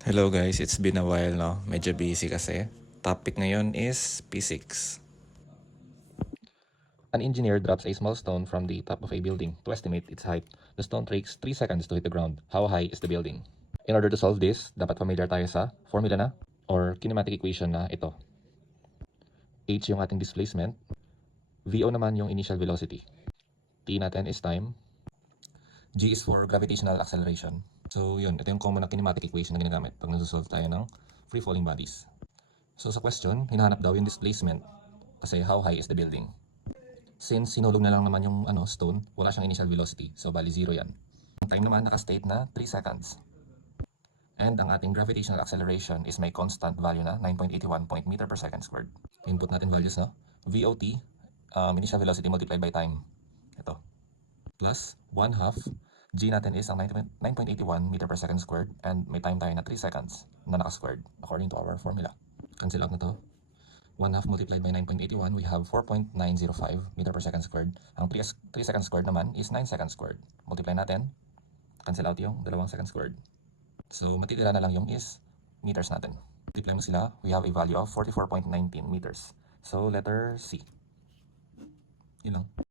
Hello guys, it's been a while no. Medyo busy kasi. Topic ngayon is physics. An engineer drops a small stone from the top of a building to estimate its height. The stone takes 3 seconds to hit the ground. How high is the building? In order to solve this, dapat familiar tayo sa formula na or kinematic equation na ito. H yung ating displacement, VO naman yung initial velocity. T natin is time. G is for gravitational acceleration. So yun, ito yung common na kinematic equation na ginagamit pag nasusolve tayo ng free falling bodies. So sa question, hinahanap daw yung displacement kasi how high is the building. Since sinulog na lang naman yung stone, wala siyang initial velocity. So bali 0 yan. Ang time naman naka-state na 3 seconds. And ang ating gravitational acceleration is may constant value na 9.81 meter per second squared. Input natin values no. VOT, initial velocity multiplied by time. Ito. Plus 1 half. G natin is ang 9.81 meter per second squared and may time tayo na 3 seconds na naka-squared according to our formula. Cancel out na to. 1 half multiplied by 9.81, we have 4.905 meter per second squared. Ang 3 seconds squared naman is 9 seconds squared. Multiply natin, cancel out yung 2 seconds squared. So, matitira na lang yung is meters natin. Multiply mo sila, we have a value of 44.19 meters. So, letter C. Yun lang.